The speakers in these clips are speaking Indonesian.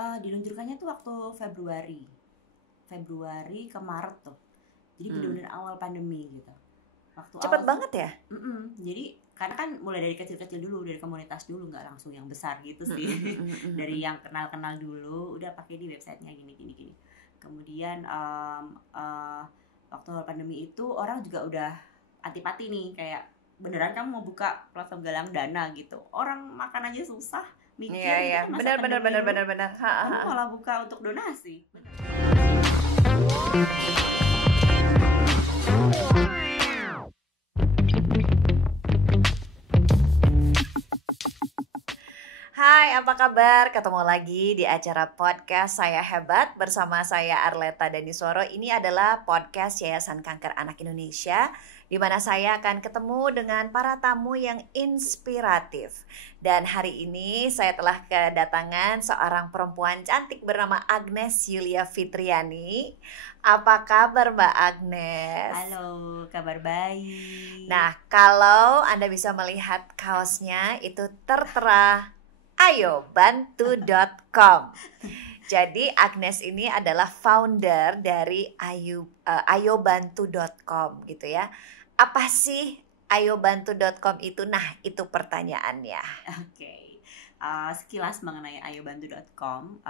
Diluncurkannya tuh waktu Februari ke Maret tuh. Jadi benar-benar awal pandemi gitu. Waktu Cepet awal banget ya? Jadi karena kan mulai dari kecil-kecil dulu, dari komunitas dulu, nggak langsung yang besar gitu sih. Dari yang kenal-kenal dulu, udah pakai di websitenya gini. Kemudian waktu awal pandemi itu orang juga udah antipati nih, kayak beneran kamu mau buka platform galang dana gitu, orang makan aja susah, mikir itu Iya, kan masa pandemi lu, benar. kamu malah buka untuk donasi. Hai, apa kabar? Ketemu lagi di acara podcast Saya Hebat bersama saya Arleta Danisworo. Ini adalah podcast Yayasan Kanker Anak Indonesia, di mana saya akan ketemu dengan para tamu yang inspiratif. Dan hari ini saya telah kedatangan seorang perempuan cantik bernama Agnes Yulia Fitriani. Apa kabar Mbak Agnes? Halo, kabar baik. Nah, kalau Anda bisa melihat kaosnya itu tertera ayobantu.com. Jadi Agnes ini adalah founder dari ayobantu.com gitu ya. Apa sih ayobantu.com itu? Nah, itu pertanyaannya. Oke. Sekilas mengenai ayobantu.com.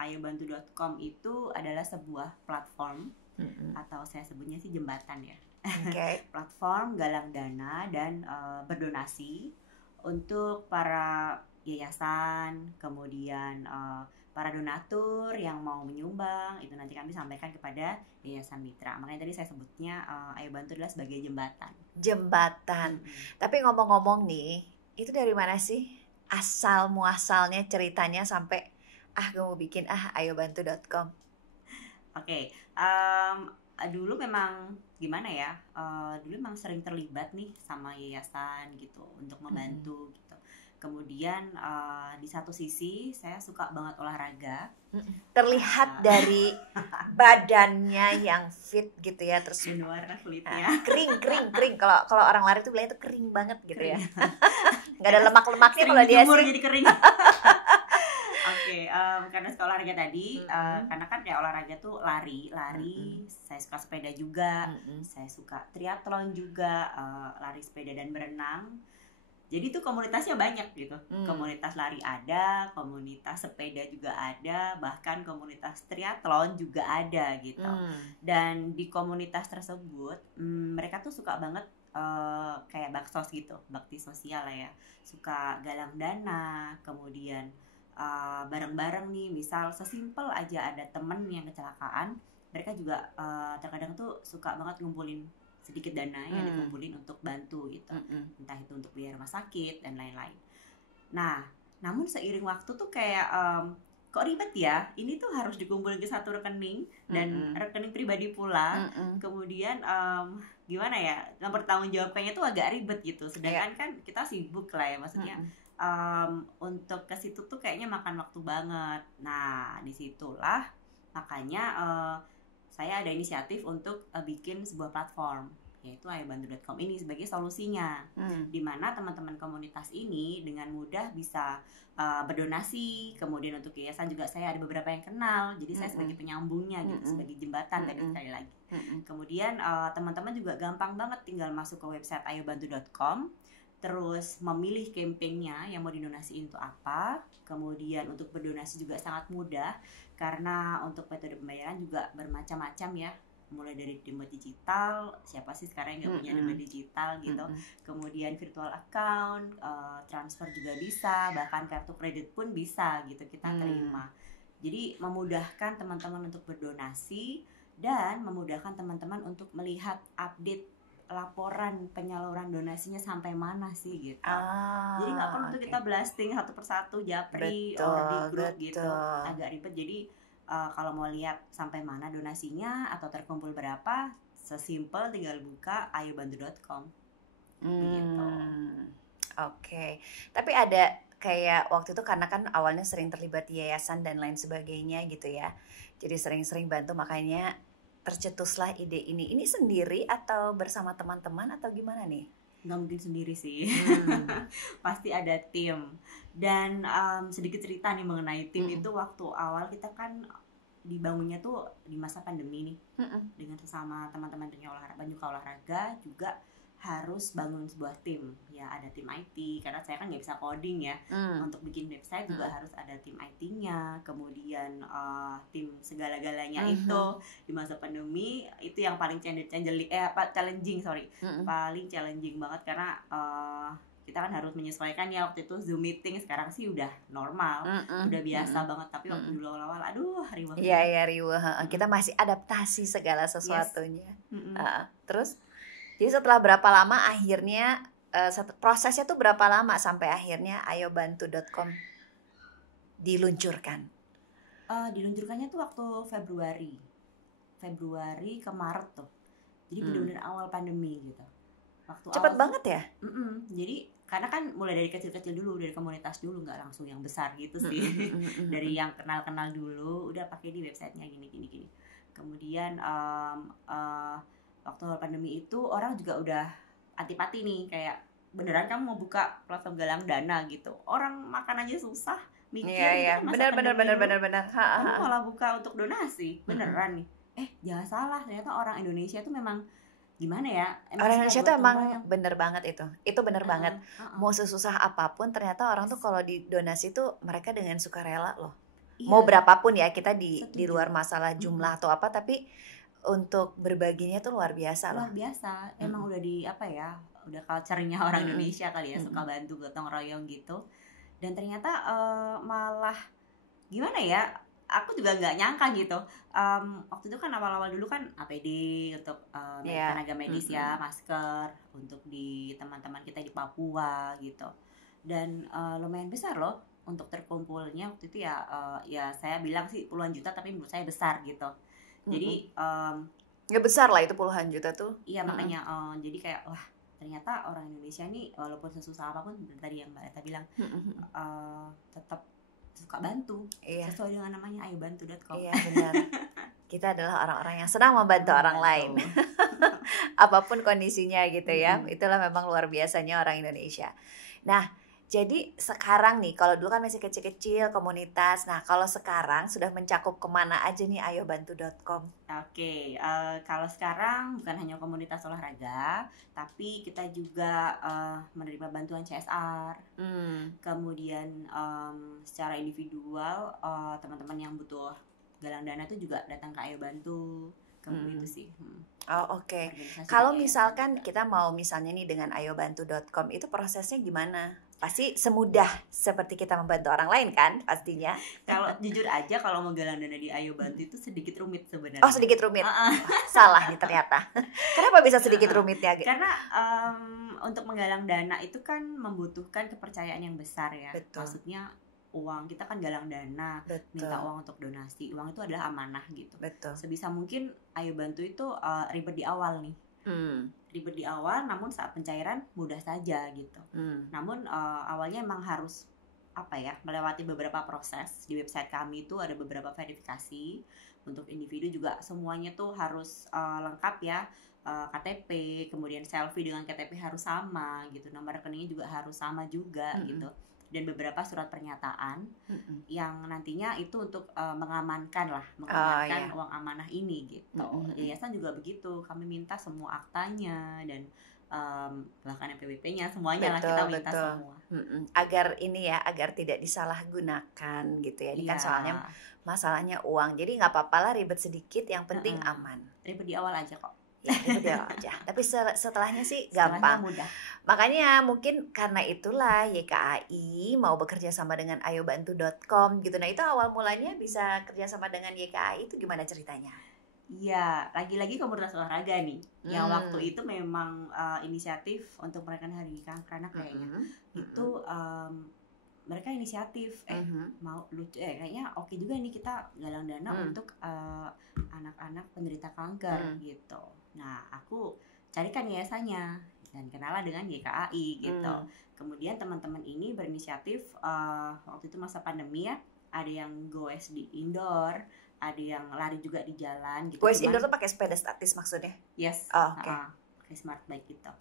Ayobantu.com itu adalah sebuah platform, atau saya sebutnya sih jembatan ya. Okay. Platform galang dana dan berdonasi untuk para yayasan, kemudian para donatur yang mau menyumbang, itu nanti kami sampaikan kepada yayasan mitra. Makanya tadi saya sebutnya Ayo Bantu adalah sebagai jembatan. Tapi ngomong-ngomong nih, itu dari mana sih asal muasalnya ceritanya sampai gue mau bikin ayobantu.com? Oke, dulu memang gimana ya, dulu memang sering terlibat nih sama yayasan gitu untuk membantu gitu. Kemudian di satu sisi saya suka banget olahraga. Terlihat dari badannya yang fit gitu ya, terus luar kulit ya. Kering. Kalau orang lari tuh bilang itu kering banget gitu ya. Nggak ada lemak-lemaknya kalau dia sih. Jadi kering. Oke, karena suka olahraga tadi, karena kan ya olahraga tuh lari, saya suka sepeda juga, saya suka triathlon juga, lari, sepeda dan berenang. Jadi tuh komunitasnya banyak gitu. Komunitas lari ada, komunitas sepeda juga ada, bahkan komunitas triathlon juga ada gitu. Dan di komunitas tersebut mereka tuh suka banget kayak baksos gitu, bakti sosial lah ya. Suka galang dana, kemudian bareng-bareng nih, misal sesimpel aja ada temen yang kecelakaan, mereka juga terkadang tuh suka banget ngumpulin sedikit dana yang dikumpulin untuk bantu gitu, entah itu untuk biaya rumah sakit dan lain-lain. Nah, namun seiring waktu tuh kayak kok ribet ya, ini tuh harus dikumpulin ke satu rekening dan rekening pribadi pula. Kemudian gimana ya, mempertanggungjawabkannya tuh agak ribet gitu, sedangkan kan kita sibuk lah ya, maksudnya untuk ke situ tuh kayaknya makan waktu banget. Nah, disitulah makanya saya ada inisiatif untuk bikin sebuah platform, yaitu ayobantu.com ini sebagai solusinya, di mana teman-teman komunitas ini dengan mudah bisa berdonasi. Kemudian untuk yayasan juga saya ada beberapa yang kenal, jadi saya sebagai penyambungnya gitu, sebagai jembatan tadi sekali lagi. Kemudian teman-teman juga gampang banget tinggal masuk ke website ayobantu.com, terus memilih campaignnya yang mau didonasiin itu apa. Kemudian untuk berdonasi juga sangat mudah, karena untuk metode pembayaran juga bermacam-macam ya, mulai dari dompet digital, siapa sih sekarang yang punya dompet digital gitu, kemudian virtual account, transfer juga bisa, bahkan kartu kredit pun bisa gitu kita terima. Jadi memudahkan teman-teman untuk berdonasi dan memudahkan teman-teman untuk melihat update laporan penyaluran donasinya sampai mana sih gitu. Jadi nggak perlu tuh kita blasting satu persatu japri di grup gitu, agak ribet. Jadi kalau mau lihat sampai mana donasinya atau terkumpul berapa, sesimpel tinggal buka ayobantu.com gitu. Oke. Tapi ada kayak waktu itu, karena kan awalnya sering terlibat di yayasan dan lain sebagainya gitu ya, jadi sering-sering bantu, makanya tercetuslah ide ini. Ini sendiri atau bersama teman-teman atau gimana nih? Nggak mungkin sendiri sih. Pasti ada tim. Dan sedikit cerita nih mengenai tim itu, waktu awal kita kan dibangunnya tuh di masa pandemi nih. Dengan sesama teman-teman penyuka olahraga juga harus bangun sebuah tim. Ya ada tim IT, karena saya kan nggak bisa coding ya. Untuk bikin website juga harus ada tim IT-nya. Kemudian tim segala-galanya itu di masa pandemi itu yang paling challenging paling challenging banget, karena kita kan harus menyesuaikan ya. Waktu itu Zoom meeting, sekarang sih udah normal, udah biasa banget, tapi waktu dulu awal-awal aduh riuh banget. Iya riuh. Kita masih adaptasi segala sesuatunya. Terus jadi setelah berapa lama akhirnya prosesnya tuh berapa lama sampai akhirnya ayobantu.com diluncurkan? Diluncurkannya tuh waktu Februari ke Maret tuh. Jadi benar-benar awal pandemi gitu. Cepet banget ya? Jadi karena kan mulai dari kecil-kecil dulu, dari komunitas dulu, nggak langsung yang besar gitu sih. Dari yang kenal-kenal dulu, udah pakai di websitenya gini. Kemudian waktu awal pandemi itu orang juga udah antipati nih, kayak beneran kamu mau buka platform galang dana gitu, orang makan aja susah mikir. Iya benar. Kamu malah buka untuk donasi, beneran nih. Jangan salah, ternyata orang Indonesia tuh memang gimana ya, orang Indonesia tuh emang bener banget itu bener banget. Mau sesusah apapun ternyata orang tuh kalau didonasi tuh mereka dengan sukarela loh. Mau berapapun ya, kita di luar masalah jumlah atau apa, tapi untuk berbaginya tuh luar biasa loh. Luar biasa, emang udah udah culture-nya orang Indonesia kali ya, suka bantu gotong royong gitu. Dan ternyata malah gimana ya, aku juga nggak nyangka gitu. Waktu itu kan awal-awal dulu kan APD untuk tenaga medis ya, masker untuk di teman-teman kita di Papua gitu. Dan lumayan besar loh untuk terkumpulnya waktu itu ya saya bilang sih puluhan juta, tapi menurut saya besar gitu. Jadi nggak besar lah itu puluhan juta tuh. Iya makanya jadi kayak wah, ternyata orang Indonesia nih walaupun sesusah apapun tadi yang Mbak Eta bilang tetap suka bantu. Sesuai dengan namanya ayobantu.com. Iya benar. Kita adalah orang-orang yang senang membantu orang lain. Apapun kondisinya gitu ya. Itulah memang luar biasanya orang Indonesia. Nah, jadi sekarang nih, kalau dulu kan masih kecil-kecil komunitas. Nah, kalau sekarang sudah mencakup kemana aja nih ayobantu.com? Oke, kalau sekarang bukan hanya komunitas olahraga, tapi kita juga menerima bantuan CSR. Kemudian secara individual, teman-teman yang butuh galang dana itu juga datang ke Ayobantu. Kemudian itu sih. Oke. Kalau misalkan kita mau misalnya nih dengan ayobantu.com, itu prosesnya gimana? Pasti semudah seperti kita membantu orang lain kan pastinya. Kalau jujur aja, kalau mau galang dana di Ayobantu itu sedikit rumit sebenarnya. Oh sedikit rumit. Salah nih ternyata. Kenapa bisa sedikit rumitnya? Karena untuk menggalang dana itu kan membutuhkan kepercayaan yang besar ya. Betul. Maksudnya uang, kita kan galang dana, minta uang untuk donasi, uang itu adalah amanah gitu. Betul. Sebisa mungkin Ayobantu itu ribet di awal nih. Ribet di awal, namun saat pencairan mudah saja gitu. Namun awalnya emang harus melewati beberapa proses. Di website kami itu ada beberapa verifikasi. Untuk individu juga semuanya tuh harus lengkap ya. KTP, kemudian selfie dengan KTP harus sama gitu. Nomor rekeningnya juga harus sama juga gitu. Dan beberapa surat pernyataan yang nantinya itu untuk mengamankan uang amanah ini gitu. Yayasan juga begitu, kami minta semua aktanya dan bahkan NPWP-nya semuanya. Betul, kita minta semua. Agar ini ya, agar tidak disalahgunakan gitu ya. Ini kan soalnya masalahnya uang, jadi nggak apa-apa lah ribet sedikit, yang penting aman. Ribet di awal aja kok. Ya ribet di awal aja. Tapi setelahnya sih gampang. Mudah. Makanya mungkin karena itulah YKAI mau bekerja sama dengan ayobantu.com gitu. Nah itu awal mulanya bisa kerja sama dengan YKAI itu gimana ceritanya? Iya, lagi-lagi komunitas olahraga nih. Yang waktu itu memang inisiatif untuk merayakan Hari Kanker Anak kayaknya. Itu mereka inisiatif mau lucu kayaknya oke juga nih kita galang dana untuk anak-anak penderita kanker gitu. Nah, aku carikan yayasannya dan kenalan dengan YKAI gitu. Kemudian teman-teman ini berinisiatif waktu itu masa pandemi ya, ada yang goes di indoor, ada yang lari juga di jalan gitu. Goes indoor tuh pakai sepeda statis maksudnya? Yes. Oke. pakai smart bike gitu.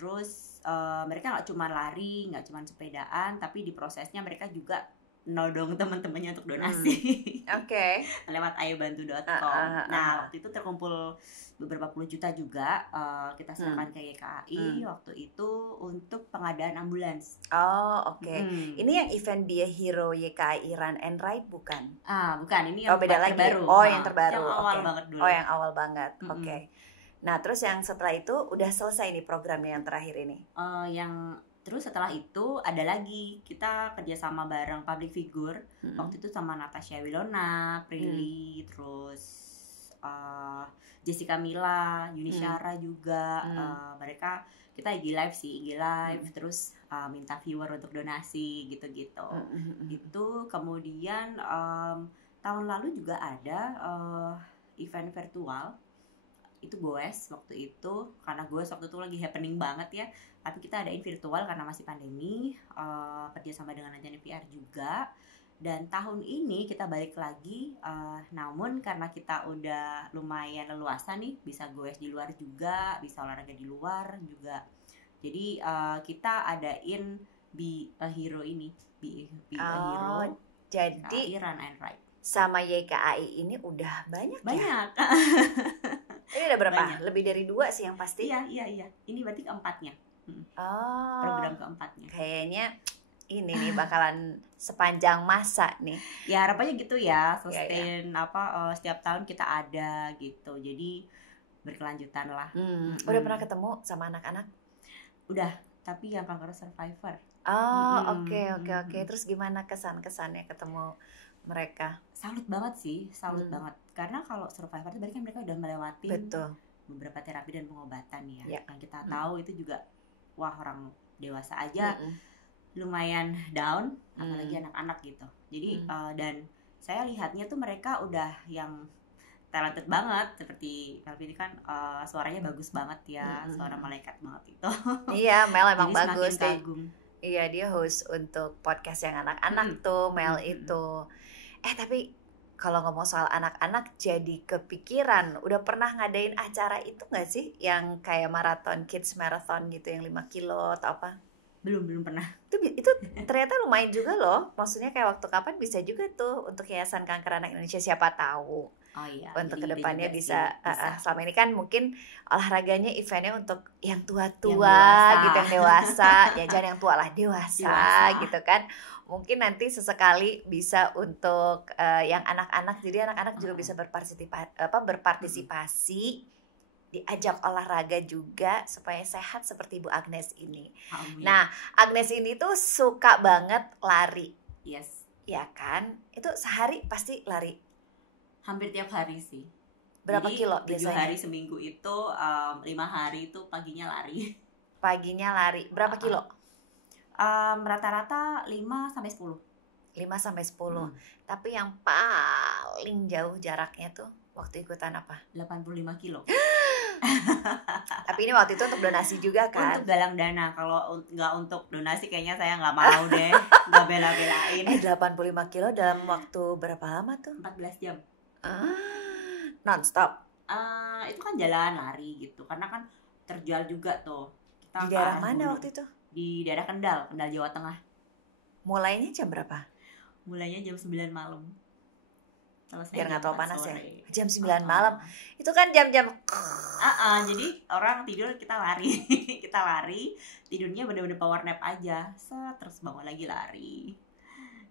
Terus mereka nggak cuma lari, nggak cuma sepedaan, tapi di prosesnya mereka juga nodong teman-temannya untuk donasi. Oke. Lewat ayobantu.com. Nah, waktu itu terkumpul beberapa puluh juta juga, kita serahkan ke YKAI waktu itu untuk pengadaan ambulans. Oh, oke. Ini yang event Be a Hero YKAI Run and Ride bukan? Bukan, ini yang beda lagi. terbaru. Yang terbaru. Yang awal banget dulu. Yang awal banget. Oke. Nah, terus yang setelah itu udah selesai nih programnya yang terakhir ini. Terus setelah itu ada lagi kita kerjasama bareng public figure. Waktu itu sama Natasha Wilona, Prilly, terus Jessica Mila, Yuni Syara juga. Mereka kita IG live terus minta viewer untuk donasi gitu-gitu. Itu kemudian tahun lalu juga ada event virtual. Itu Goes waktu itu, karena Goes waktu itu lagi happening banget ya, tapi kita adain virtual karena masih pandemi, kerjasama dengan Ajang PR juga. Dan tahun ini kita balik lagi, namun karena kita udah lumayan leluasa nih, bisa Goes di luar juga, bisa olahraga di luar juga, jadi kita adain Be a Hero ini, Be a Hero, jadi Run and Ride sama YKAI ini udah banyak. Ya? Ini udah berapa? Banyak. Lebih dari 2 sih yang pasti. Iya. Ini berarti keempatnya. Program keempatnya. Kayaknya ini nih bakalan sepanjang masa nih. Ya harapannya gitu ya, sustain setiap tahun kita ada gitu. Jadi berkelanjutan lah. Udah pernah ketemu sama anak-anak? Udah, tapi yang kanker survivor. Oke. Terus gimana kesan-kesannya ketemu mereka? Salut banget sih, banget. Karena kalau survivor itu berarti kan mereka udah melewati beberapa terapi dan pengobatan ya. Yang kita tahu itu juga, wah orang dewasa aja lumayan down, apalagi anak-anak gitu. Jadi dan saya lihatnya tuh mereka udah yang talented banget, seperti Melvi ini kan suaranya bagus banget ya, suara malaikat banget itu. Iya, Mel emang bagus. Kagum. Iya, dia host untuk podcast yang anak-anak tuh, Mel itu. Tapi kalau ngomong soal anak-anak jadi kepikiran, udah pernah ngadain acara itu gak sih? Yang kayak marathon, kids marathon gitu, yang 5 kilo atau apa? Belum pernah. Itu ternyata lumayan juga loh. Maksudnya kayak waktu kapan bisa juga tuh untuk Yayasan Kanker Anak Indonesia, siapa tahu. Untuk kedepannya bisa. Selama ini kan mungkin olahraganya eventnya untuk yang tua-tua gitu, yang dewasa. Ya jangan yang tua lah, dewasa gitu kan. Mungkin nanti sesekali bisa untuk yang anak-anak, jadi anak-anak juga bisa berpartisipasi, diajak olahraga juga supaya sehat seperti Bu Agnes ini. Nah, Agnes ini tuh suka banget lari. Yes. Ya kan? Itu sehari pasti lari. Hampir tiap hari sih. Berapa kilo biasanya? 7 hari seminggu itu, 5 hari itu paginya lari. Paginya lari. Berapa kilo? Rata-rata 5-10. 5-10. Tapi yang paling jauh jaraknya tuh waktu ikutan apa? 85 kilo. Tapi ini waktu itu untuk donasi juga kan? Untuk galang dana. Kalau nggak untuk donasi kayaknya saya nggak mau deh. Nggak bela-belain. 85 kilo dalam waktu berapa lama tuh? 14 jam. Non-stop? Itu kan jalan lari gitu. Karena kan terjal juga tuh. Di daerah mana waktu itu? Di daerah Kendal, Jawa Tengah. Mulainya jam berapa? Mulainya jam 9 malam. Biar nggak terlalu panas ya. Jam 9 malam. Itu kan jam-jam. Jadi orang tidur, kita lari. Kita lari, tidurnya bener-bener power nap aja. Terus bangun lagi lari.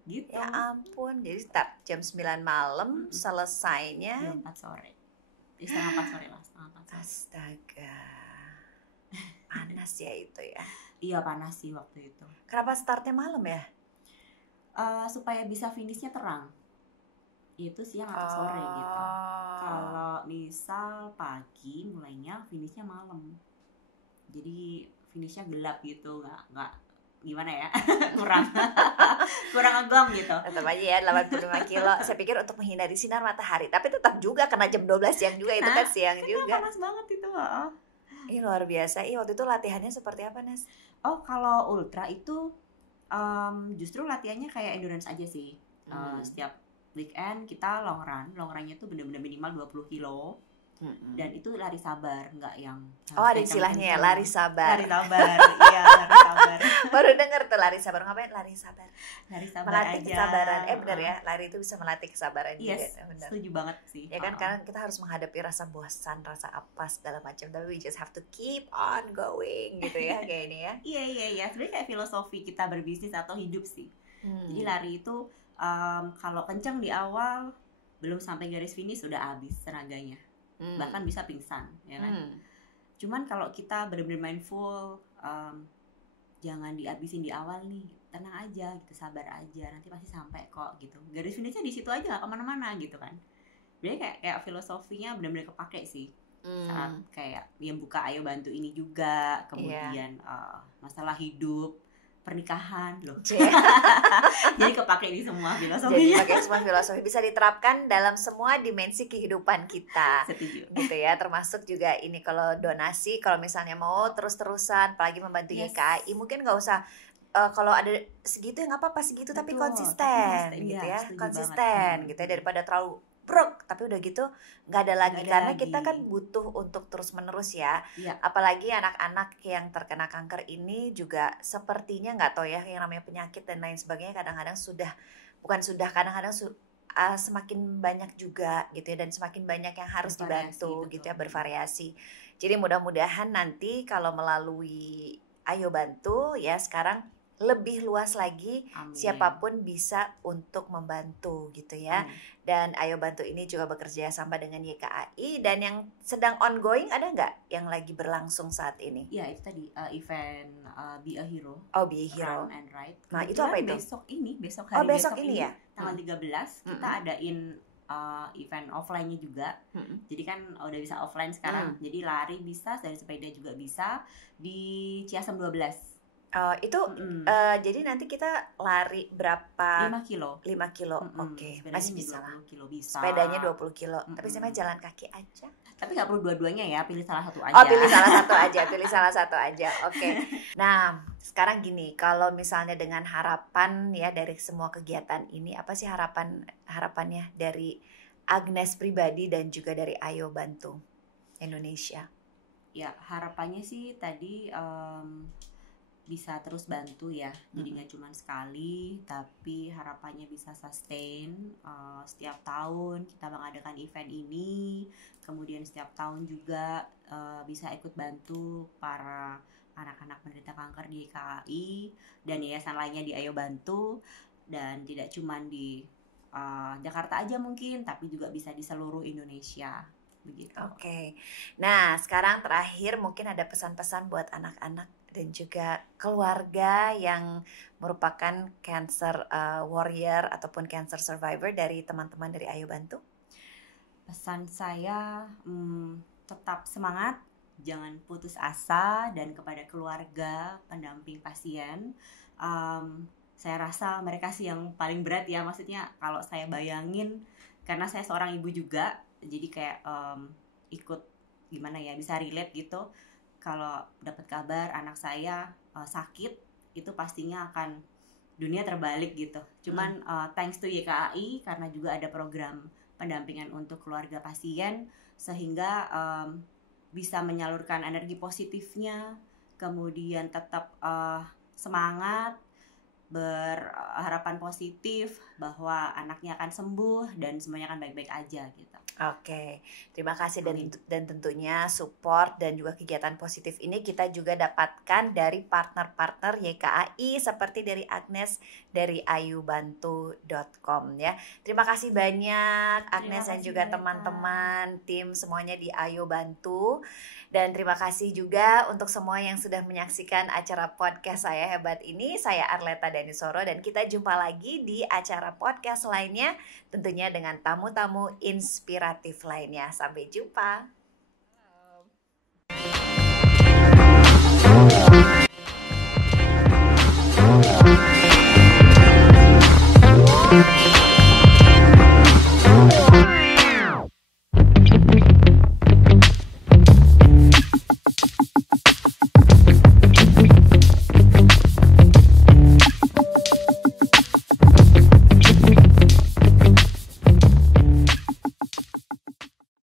Gitu. Ya ampun. Jadi start jam 9 malam, selesainya jam 4 sore. Setengah 4 sore lah, setengah 4 sore. Astaga. Panas ya itu ya. Iya, panas sih waktu itu. Kenapa startnya malam ya? Supaya bisa finishnya terang. Itu siang atau sore gitu. Kalau misal pagi mulainya, finishnya malam. Jadi finishnya gelap gitu, nggak gimana ya? kurang agam gitu. Tetap aja ya 85 kilo. Saya pikir untuk menghindari sinar matahari, tapi tetap juga kena jam 12 siang juga, itu kan siang juga. Panas banget itu. Ih, luar biasa. Waktu itu latihannya seperti apa, Nes? Kalau ultra itu justru latihannya kayak endurance aja sih. Setiap weekend kita long runnya tuh bener-bener minimal 20 kilo. Dan itu lari sabar, nggak yang ada istilahnya ya, lari sabar. Lari sabar, iya lari sabar. Baru denger tuh lari sabar, ngapain lari sabar? Lari sabar melatih aja. Kesabaran, benar ya, lari itu bisa melatih kesabaran juga. Benar. Setuju banget sih. Ya kan, karena kita harus menghadapi rasa bosan, rasa apa segala macam, tapi we just have to keep on going gitu ya, kayak ini ya. Iya. Sebenarnya kayak filosofi kita berbisnis atau hidup sih. Jadi lari itu kalau kencang di awal, belum sampai garis finish sudah habis tenaganya. Bahkan bisa pingsan, ya kan? Cuman kalau kita benar-benar mindful, jangan dihabisin di awal nih, tenang aja gitu, sabar aja, nanti pasti sampai kok gitu. Garis finishnya di situ aja, nggak kemana-mana gitu kan. Jadi kayak filosofinya benar-benar kepake sih. Saat kayak yang buka Ayo Bantu ini juga, kemudian masalah hidup, pernikahan loh. Jadi kepake di semua filosofinya. Jadi pakai semua filosofi, bisa diterapkan dalam semua dimensi kehidupan kita. Setuju. Gitu ya, termasuk juga ini kalau donasi, kalau misalnya mau terus-terusan, apalagi membantu YKAI, mungkin nggak usah kalau ada segitu ya nggak apa-apa segitu, tapi konsisten gitu ya, konsisten gitu ya, daripada terlalu brok tapi udah gitu nggak ada lagi, karena kita kan butuh untuk terus menerus ya. Apalagi anak-anak yang terkena kanker ini juga sepertinya, nggak tahu ya, yang namanya penyakit dan lain sebagainya kadang-kadang kadang-kadang semakin banyak juga gitu ya, dan semakin banyak yang harus dibantu gitu ya, bervariasi. Jadi mudah-mudahan nanti kalau melalui Ayo Bantu ya, sekarang lebih luas lagi. Amin. Siapapun bisa untuk membantu gitu ya. Dan Ayo Bantu ini juga bekerja sama dengan YKAI, dan yang sedang ongoing ada nggak yang lagi berlangsung saat ini? Ya itu tadi event Be a Hero. Be a Hero. Run and Ride. Nah itu apa itu? Besok hari besok ini ya? Tanggal 13 kita adain event offline-nya juga. Jadi kan udah bisa offline sekarang. Jadi lari bisa, dari sepeda juga bisa di Ciasem 12. Jadi nanti kita lari berapa? 5 kilo. Oke. Masih bisa. 20 kilo bisa. Sepedanya 20 kilo. Tapi saya jalan kaki aja. Tapi nggak perlu dua-duanya ya, pilih salah satu aja. Pilih salah satu aja. Oke. Nah, sekarang gini, kalau misalnya dengan harapan ya dari semua kegiatan ini, apa sih harapannya dari Agnes pribadi dan juga dari Ayo Bantu Indonesia? Ya, harapannya sih tadi bisa terus bantu ya. Jadi nggak cuma sekali, tapi harapannya bisa sustain. Setiap tahun kita mengadakan event ini, kemudian setiap tahun juga bisa ikut bantu para anak-anak penderita kanker di YKAI dan yayasan lainnya di Ayo Bantu, dan tidak cuma di Jakarta aja mungkin, tapi juga bisa di seluruh Indonesia begitu. Oke. Nah, sekarang terakhir mungkin ada pesan-pesan buat anak-anak dan juga keluarga yang merupakan cancer warrior ataupun cancer survivor dari teman-teman dari Ayo Bantu. Pesan saya tetap semangat, jangan putus asa, dan kepada keluarga pendamping pasien, saya rasa mereka sih yang paling berat ya. Maksudnya kalau saya bayangin, karena saya seorang ibu juga, jadi kayak ikut gimana ya, bisa relate gitu. Kalau dapat kabar anak saya sakit, itu pastinya akan dunia terbalik gitu. Cuman thanks to YKAI, karena juga ada program pendampingan untuk keluarga pasien, sehingga bisa menyalurkan energi positifnya, kemudian tetap semangat, berharapan positif bahwa anaknya akan sembuh dan semuanya akan baik-baik aja gitu. Oke, terima kasih dan tentunya support dan juga kegiatan positif ini kita juga dapatkan dari partner-partner YKAI seperti dari Agnes dari ayubantu.com ya. Terima kasih banyak Agnes dan juga teman-teman tim semuanya di Ayo Bantu, dan terima kasih juga untuk semua yang sudah menyaksikan acara podcast Saya Hebat ini. Saya Arleta Danisoro, dan kita jumpa lagi di acara podcast lainnya, tentunya dengan tamu-tamu inspiratif lainnya. Sampai jumpa.